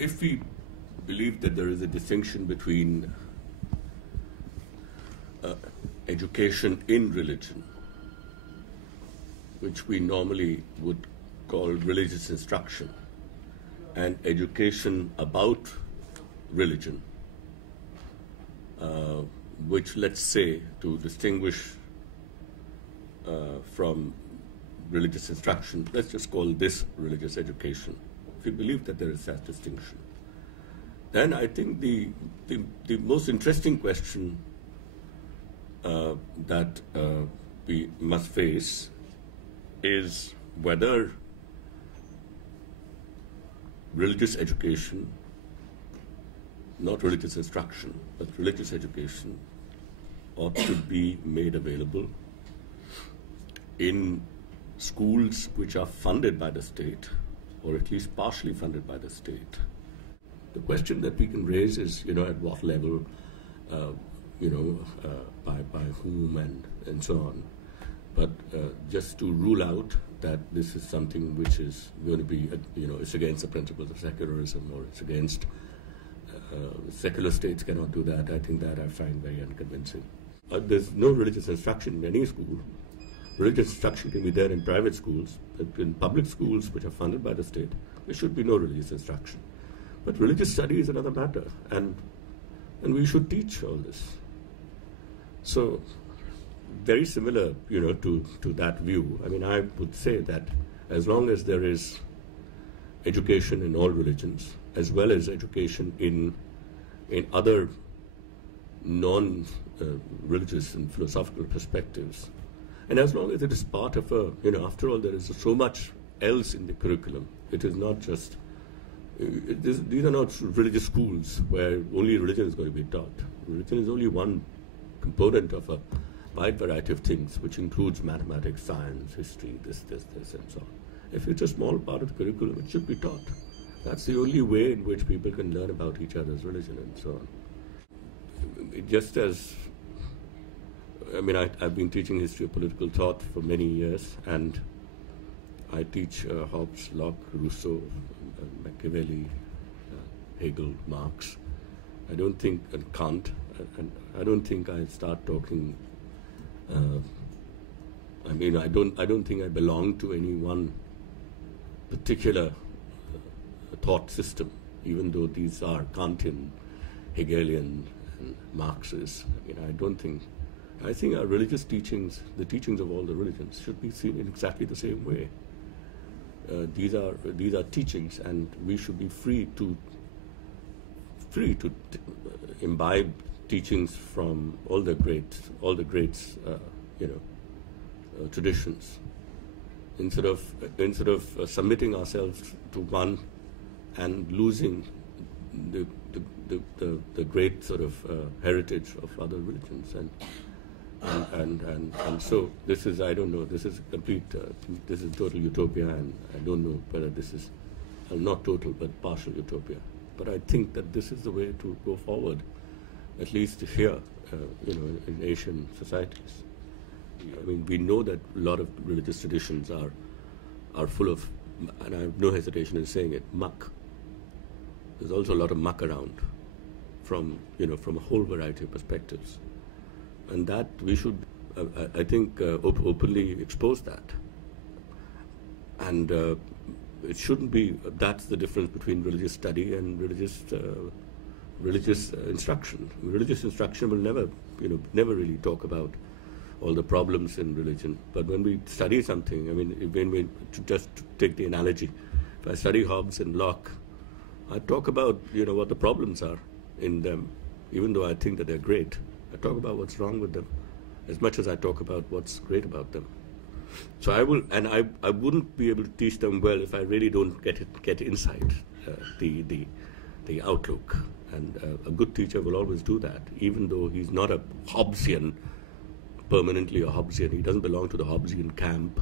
if we believe that there is a distinction between education in religion, which we normally would call religious instruction, and education about religion, which, let's say, to distinguish from religious instruction, let's just call this religious education. If we believe that there is that distinction, then I think the most interesting question that we must face is whether religious education, not religious instruction, but religious education, ought to be made available in schools which are funded by the state, or at least partially funded by the state. The question that we can raise is, at what level, by whom and so on. But just to rule out that this is something which is going to be, it's against the principles of secularism, or it's against secular states cannot do that, I think that I find very unconvincing. There's no religious instruction in any school. Religious instruction can be there in private schools, but in public schools which are funded by the state, there should be no religious instruction. But religious study is another matter, and we should teach all this. So, very similar, to that view. I mean, I would say that as long as there is education in all religions, as well as education in other non-religious and philosophical perspectives, and as long as it is part of after all, there is so much else in the curriculum. It is not just, these are not religious schools where only religion is going to be taught. Religion is only one component of a wide variety of things, which includes mathematics, science, history, this, and so on. If it's a small part of the curriculum, it should be taught. That's the only way in which people can learn about each other's religion and so on. Just as, I've been teaching history of political thought for many years, and I teach Hobbes, Locke, Rousseau, Machiavelli, Hegel, Marx. I don't think, and Kant, and I don't think I start talking. I don't think I belong to any one particular thought system, even though these are Kantian, Hegelian, and Marxist. I think our religious teachings, the teachings of all the religions, should be seen in exactly the same way. These are teachings, and we should be free to imbibe teachings from all the greats, traditions, instead of submitting ourselves to one and losing the great sort of heritage of other religions. And so this is, I don't know, this is complete, this is total utopia, and I don't know whether this is not total but partial utopia. But I think that this is the way to go forward, at least here, in Asian societies. We know that a lot of religious traditions are full of, and I have no hesitation in saying it, muck. There's also a lot of muck around from a whole variety of perspectives. And that we should, I think, openly expose that. And it shouldn't be, that's the difference between religious study and religious instruction. Religious instruction will never really talk about all the problems in religion. But when we study something, to just take the analogy, if I study Hobbes and Locke, I talk about, what the problems are in them, even though I think that they're great. I talk about what's wrong with them as much as I talk about what's great about them. So I wouldn't be able to teach them well if I really don't get inside the outlook. And a good teacher will always do that, even though he's not a Hobbesian, permanently a Hobbesian. He doesn't belong to the Hobbesian camp.